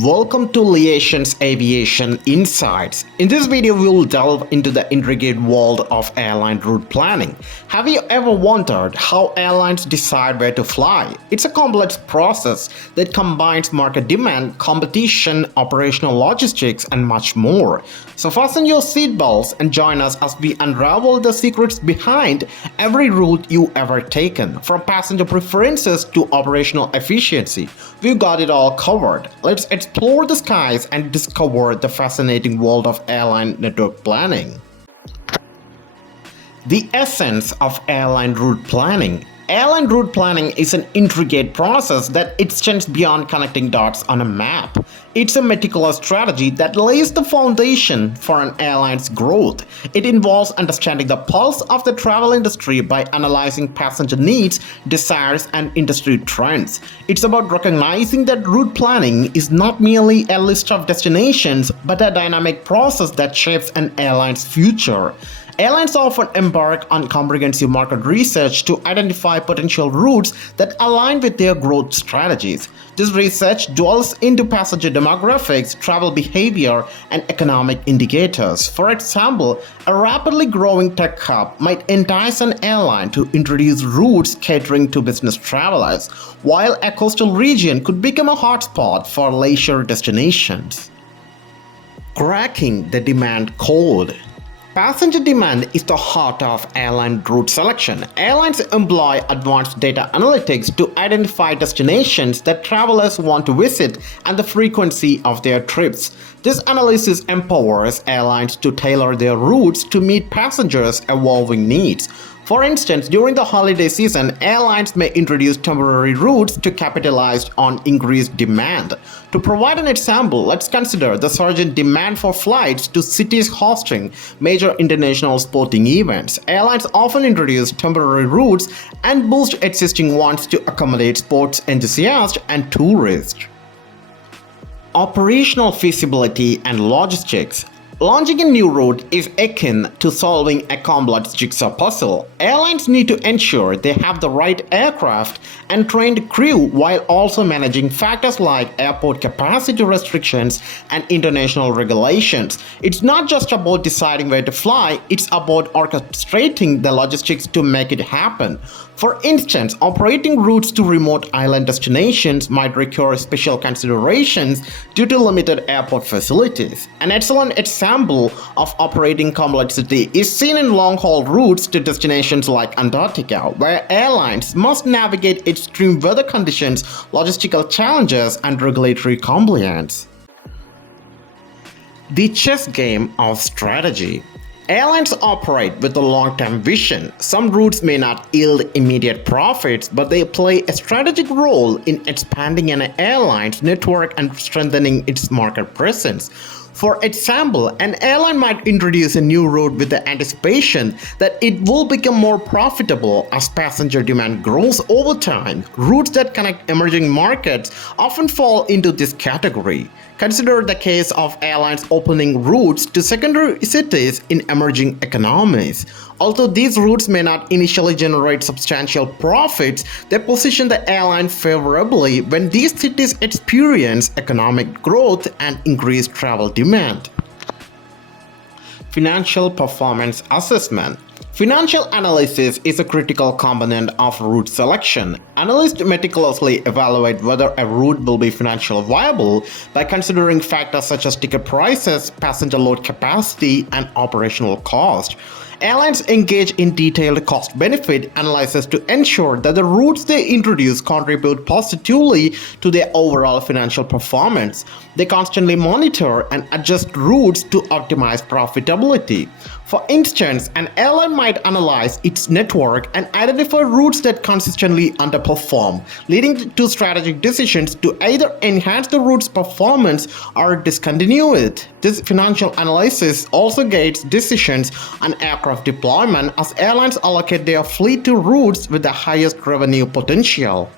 Welcome to Leeation Aviation Insights. In this video, we will delve into the intricate world of airline route planning. Have you ever wondered how airlines decide where to fly? It's a complex process that combines market demand, competition, operational logistics, and much more. So fasten your seatbelts and join us as we unravel the secrets behind every route you've ever taken. From passenger preferences to operational efficiency, we've got it all covered. Let's explore the skies and discover the fascinating world of airline network planning. The essence of airline route planning. Airline route planning is an intricate process that extends beyond connecting dots on a map. It's a meticulous strategy that lays the foundation for an airline's growth. It involves understanding the pulse of the travel industry by analyzing passenger needs, desires, and industry trends. It's about recognizing that route planning is not merely a list of destinations, but a dynamic process that shapes an airline's future. Airlines often embark on comprehensive market research to identify potential routes that align with their growth strategies. This research dwells into passenger demographics, travel behavior, and economic indicators. For example, a rapidly growing tech hub might entice an airline to introduce routes catering to business travelers, while a coastal region could become a hotspot for leisure destinations. Cracking the demand code. Passenger demand is the heart of airline route selection. Airlines employ advanced data analytics to identify destinations that travelers want to visit and the frequency of their trips. This analysis empowers airlines to tailor their routes to meet passengers' evolving needs. For instance, during the holiday season, airlines may introduce temporary routes to capitalize on increased demand. To provide an example, let's consider the surge in demand for flights to cities hosting major international sporting events. Airlines often introduce temporary routes and boost existing ones to accommodate sports enthusiasts and tourists. Operational feasibility and logistics. Launching a new route is akin to solving a complex jigsaw puzzle. Airlines need to ensure they have the right aircraft and trained crew while also managing factors like airport capacity restrictions and international regulations. It's not just about deciding where to fly, it's about orchestrating the logistics to make it happen. For instance, operating routes to remote island destinations might require special considerations due to limited airport facilities. An excellent example of operating complexity is seen in long-haul routes to destinations like Antarctica, where airlines must navigate extreme weather conditions, logistical challenges, and regulatory compliance. The chess game of strategy. Airlines operate with a long-term vision. Some routes may not yield immediate profits, but they play a strategic role in expanding an airline's network and strengthening its market presence. For example, an airline might introduce a new route with the anticipation that it will become more profitable as passenger demand grows over time. Routes that connect emerging markets often fall into this category. Consider the case of airlines opening routes to secondary cities in emerging economies. Although these routes may not initially generate substantial profits, they position the airline favorably when these cities experience economic growth and increased travel demand. Financial performance assessment. Financial analysis is a critical component of route selection. Analysts meticulously evaluate whether a route will be financially viable by considering factors such as ticket prices, passenger load capacity, and operational cost. Airlines engage in detailed cost-benefit analysis to ensure that the routes they introduce contribute positively to their overall financial performance. They constantly monitor and adjust routes to optimize profitability. For instance, an airline might analyze its network and identify routes that consistently underperform, leading to strategic decisions to either enhance the route's performance or discontinue it. This financial analysis also guides decisions on aircraft deployment as airlines allocate their fleet to routes with the highest revenue potential.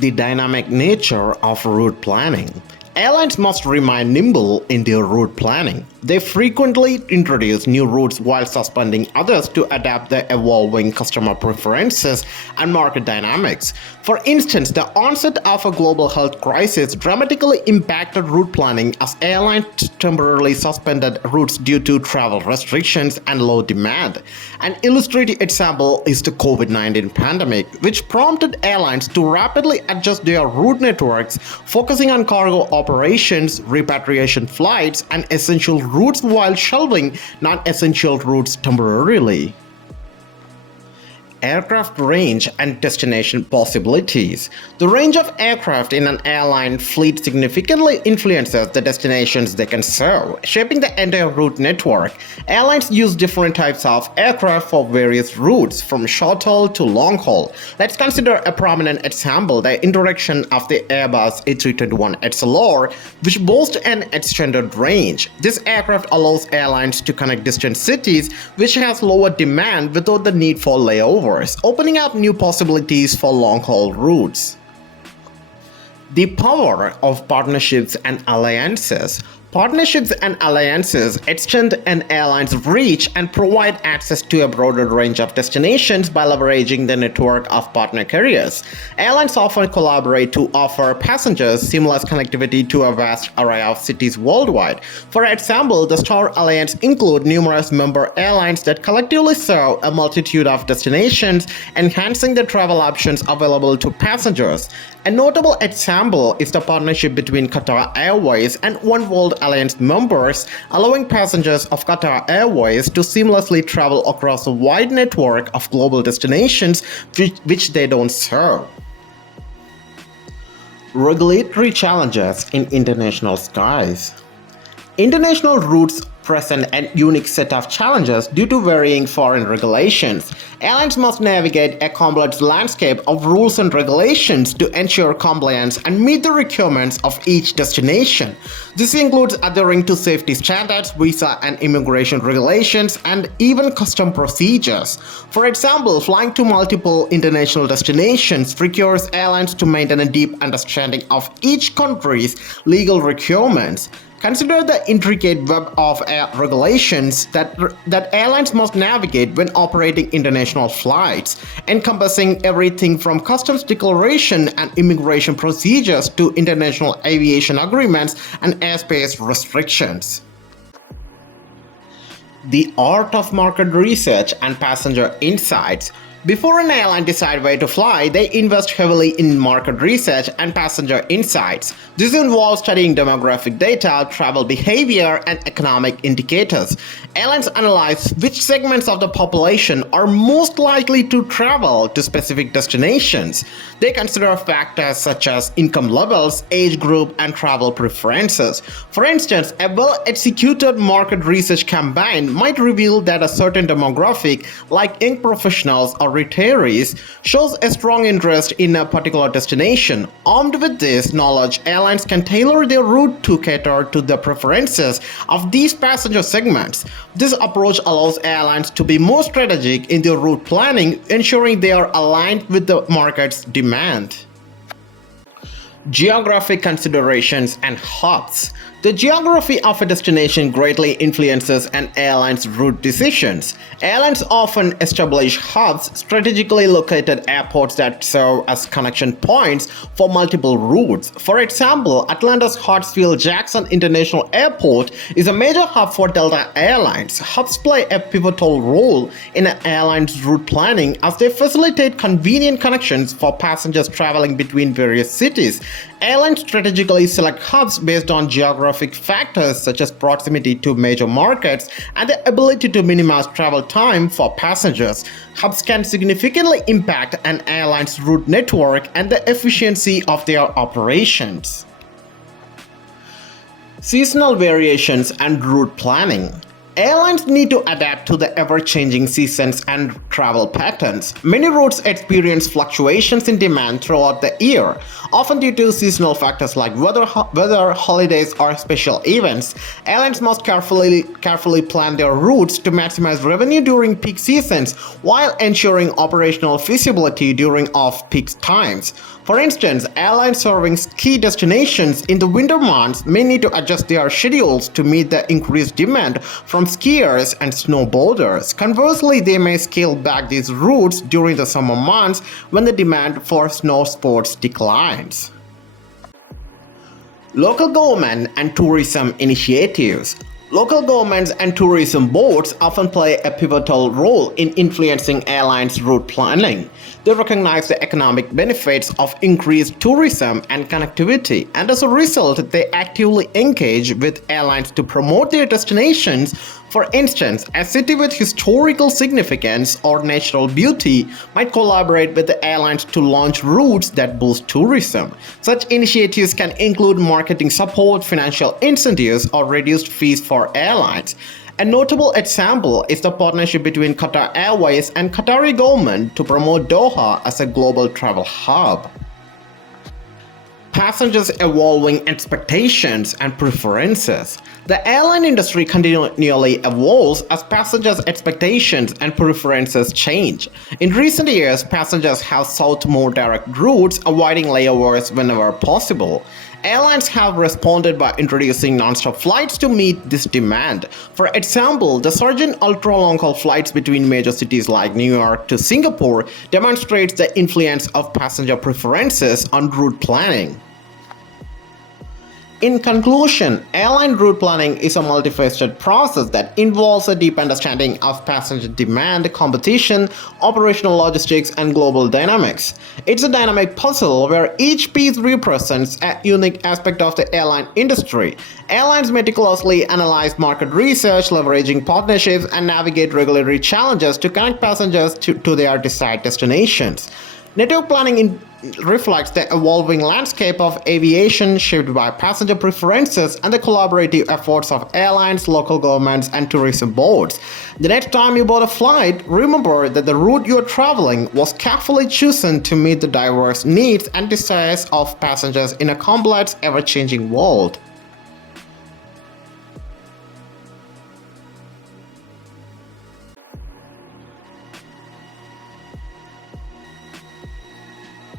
The dynamic nature of route planning. Airlines must remain nimble in their route planning. They frequently introduce new routes while suspending others to adapt the evolving customer preferences and market dynamics. For instance, the onset of a global health crisis dramatically impacted route planning as airlines temporarily suspended routes due to travel restrictions and low demand. An illustrative example is the COVID-19 pandemic, which prompted airlines to rapidly adjust their route networks, focusing on cargo operations, repatriation flights, and essential routes while shelving non-essential routes temporarily. Aircraft range and destination possibilities. The range of aircraft in an airline fleet significantly influences the destinations they can serve, shaping the entire route network. Airlines use different types of aircraft for various routes, from short haul to long haul. Let's consider a prominent example, the introduction of the Airbus A321XLR, which boasts an extended range. This aircraft allows airlines to connect distant cities, which has lower demand without the need for layovers, opening up new possibilities for long-haul routes. The power of partnerships and alliances. Partnerships and alliances extend an airline's reach and provide access to a broader range of destinations by leveraging the network of partner carriers. Airlines often collaborate to offer passengers seamless connectivity to a vast array of cities worldwide. For example, the Star Alliance includes numerous member airlines that collectively serve a multitude of destinations, enhancing the travel options available to passengers. A notable example is the partnership between Qatar Airways and One World Alliance members, allowing passengers of Qatar Airways to seamlessly travel across a wide network of global destinations which they don't serve. Regulatory challenges in international skies. International routes present a unique set of challenges due to varying foreign regulations. Airlines must navigate a complex landscape of rules and regulations to ensure compliance and meet the requirements of each destination. This includes adhering to safety standards, visa and immigration regulations, and even custom procedures. For example, flying to multiple international destinations requires airlines to maintain a deep understanding of each country's legal requirements. Consider the intricate web of regulations that airlines must navigate when operating international flights, encompassing everything from customs declaration and immigration procedures to international aviation agreements and airspace restrictions. The art of market research and passenger insights. Before an airline decides where to fly, they invest heavily in market research and passenger insights. This involves studying demographic data, travel behavior, and economic indicators. Airlines analyze which segments of the population are most likely to travel to specific destinations. They consider factors such as income levels, age group, and travel preferences. For instance, a well-executed market research campaign might reveal that a certain demographic, like young professionals or retirees, shows a strong interest in a particular destination. Armed with this knowledge, airlines can tailor their route to cater to the preferences of these passenger segments. This approach allows airlines to be more strategic in their route planning, ensuring they are aligned with the market's demand. Geographic considerations and hubs. The geography of a destination greatly influences an airline's route decisions. Airlines often establish hubs, strategically located airports that serve as connection points for multiple routes. For example, Atlanta's Hartsfield-Jackson International Airport is a major hub for Delta Airlines. Hubs play a pivotal role in an airline's route planning as they facilitate convenient connections for passengers traveling between various cities. Airlines strategically select hubs based on geographic factors such as proximity to major markets and the ability to minimize travel time for passengers. Hubs can significantly impact an airline's route network and the efficiency of their operations. Seasonal variations and route planning. Airlines need to adapt to the ever-changing seasons and travel patterns. Many routes experience fluctuations in demand throughout the year, often due to seasonal factors like weather, holidays, or special events. Airlines must carefully plan their routes to maximize revenue during peak seasons while ensuring operational feasibility during off-peak times. For instance, airlines serving ski destinations in the winter months may need to adjust their schedules to meet the increased demand from skiers and snowboarders. Conversely, they may scale back these routes during the summer months when the demand for snow sports declines. Local government and tourism initiatives. Local governments and tourism boards often play a pivotal role in influencing airlines' route planning. They recognize the economic benefits of increased tourism and connectivity, and as a result, they actively engage with airlines to promote their destinations. For instance, a city with historical significance or natural beauty might collaborate with the airlines to launch routes that boost tourism. Such initiatives can include marketing support, financial incentives, or reduced fees for airlines. A notable example is the partnership between Qatar Airways and Qatari government to promote Doha as a global travel hub. Passengers' evolving expectations and preferences. The airline industry continually evolves as passengers' expectations and preferences change. In recent years, passengers have sought more direct routes, avoiding layovers whenever possible. Airlines have responded by introducing non-stop flights to meet this demand. For example, the surge in ultra-long-haul flights between major cities like New York to Singapore demonstrates the influence of passenger preferences on route planning. In conclusion, airline route planning is a multifaceted process that involves a deep understanding of passenger demand, competition, operational logistics, and global dynamics. It's a dynamic puzzle where each piece represents a unique aspect of the airline industry. Airlines meticulously analyze market research, leveraging partnerships, and navigate regulatory challenges to connect passengers to their desired destinations. Network planning reflects the evolving landscape of aviation shaped by passenger preferences and the collaborative efforts of airlines, local governments, and tourism boards. The next time you board a flight, remember that the route you are traveling was carefully chosen to meet the diverse needs and desires of passengers in a complex, ever-changing world.